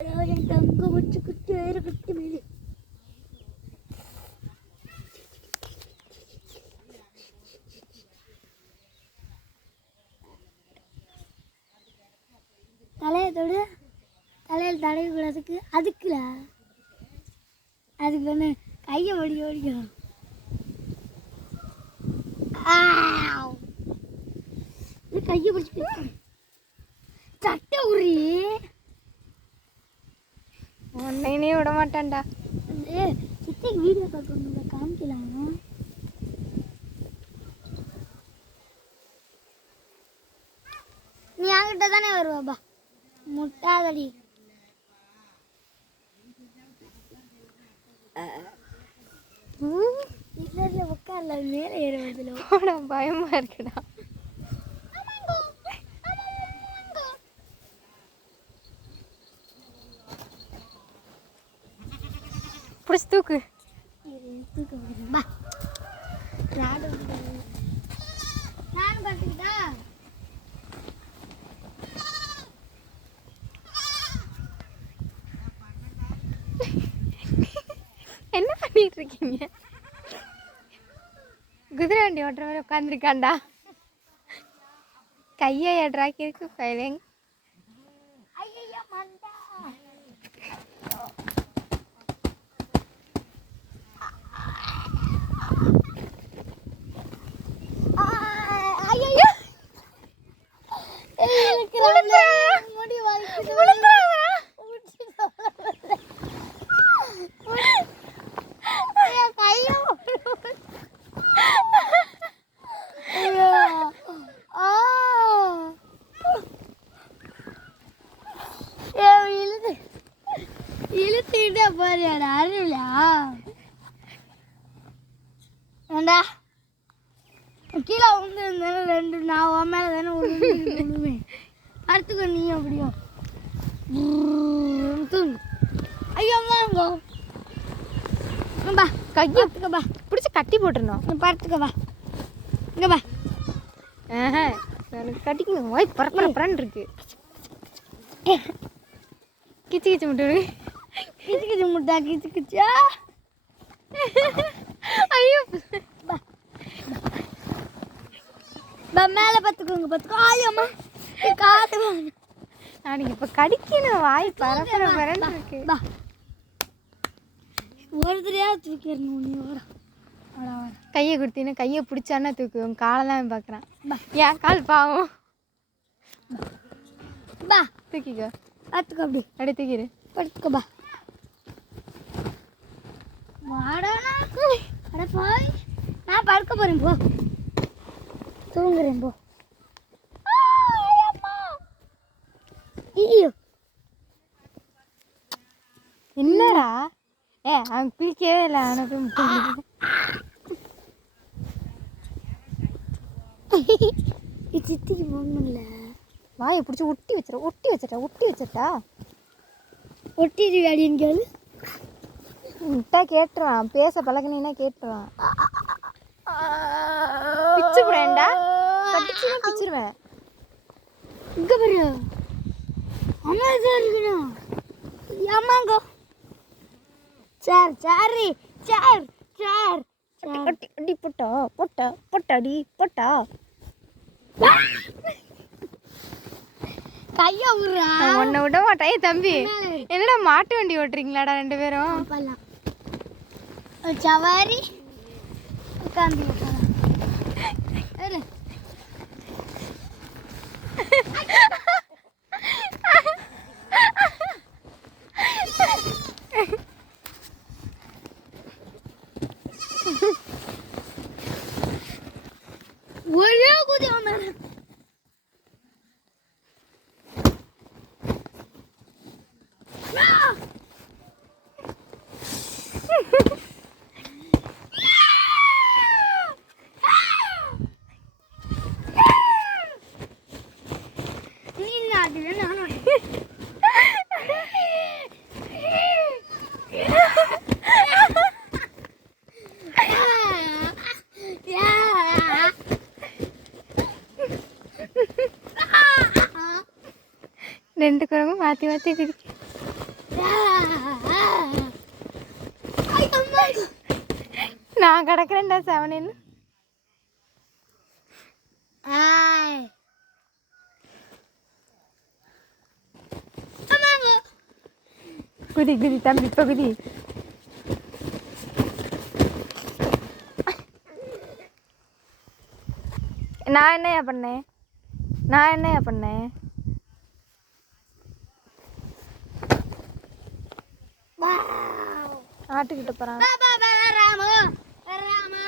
தங்க வச்சு குட்டி வேற குட்டி மேலே தலையத்தோடு தலையில் தடவி கூடாதுக்கு அதுக்குல அதுக்கு வந்து கையை ஓடிக்கணும். இது கையை பிடிச்சி சட்டை உரி உன்னைனே விட மாட்டான்டா. சித்திக்கு வீடியோ பார்க்கணும் காமிக்கலாம். நீ என்கிட்ட தானே வருவாப்பா முட்டாதடி. இல்லை உட்கார்ல மேலே ஏறுவதில்ல பயமா இருக்குடா. பிடிச்சி தூக்கு. நானும் பார்த்துக்கிட்டா என்ன பண்ணிட்டு இருக்கீங்க? குதிரை வண்டி ஓட்டுற மாதிரி உட்காந்துருக்காண்டா. கையை ஏட்ராக்கி இருக்கு ஃபைலிங். இழுத்துக்கிட்டே போறியாடா அருளா? ஏண்டா கீழே விழுந்துருந்தேன்னு ரெண்டு நான் உன் மேலே தானே விழுவேன். அடுத்துக்கோ நீ அப்படியோ தூங்கு. ஐயோ வாங்கோ பா கையை பா பிடிச்சி கட்டி போட்டுருந்தோம். படுத்துக்கவா இங்கே பா. எனக்கு கட்டிக்கணும். வாய் பரப்பரப்பரன்னு இருக்கு. கிச்சு கிச்சு முட்டு கிச்சு கிச்சு முட்டா கிச்சு கிச்சா. ஐயோ பா பா மேலே பார்த்துக்கோங்க பார்த்துக்கோ. ஆயம்மா காது நான் இப்போ கடிக்கணும். வாய் பரப்பரப்பரன்னு இருக்கு. பா ஒரு தடையாக தூக்கிடணும். நீ வர கையை கொடுத்தீங்கன்னா கையை பிடிச்சான்னா தூக்கு. உன் காலை தான் பார்க்குறான். என் கால் பாவம். பா தூக்கிக்கோ. பார்த்துக்கோ அப்படி அப்படி தூக்கிடு. படுத்துக்கோ பா. வாடானா அட போய் நான் படுக்க போகிறேன் போ. தூங்குறேன் போ. ஐயோ என்னடா? அவன் குளிக்கவே இல்லை. அவனுக்கு சித்திக்கு போகணும்ல. வாயை பிடிச்சி ஒட்டி வச்சிட்டா. ஒட்டிடு அப்படின்னு கேளு. விட்டா கேட்டுருவான். பேச பழகினீங்கன்னா கேட்டுருவான். பிச்சு போடேன்டா. கட்டிச்சுன்னா பிச்சிருவேன். இங்கே பாரு அம்மா சார் இருக்கணும். ஆமாங்கோ சார் சாரி சார் சார் அடி பொட்டாடி பொட்டா. கையை விடுறா. உன்னை விட மாட்டேன் தம்பி. என்னடா மாட்டு வண்டி ஓட்டுறீங்களாடா ரெண்டு பேரும்? சவாரி உட்காந்து ஒரே குதி மேல நீ நாடுல நான் ரெண்டு குரங்கும் மாற்றி மாற்றி குதிக்கு. நான் கிடக்குறேன்டா செவனின்னு. ஆய் அம்மாங்க குதி குதி தம்பி இப்போ குதி. நான் என்னையா பண்ணேன்? ஆட்டுக்கிட்ட போகிறான். ராமு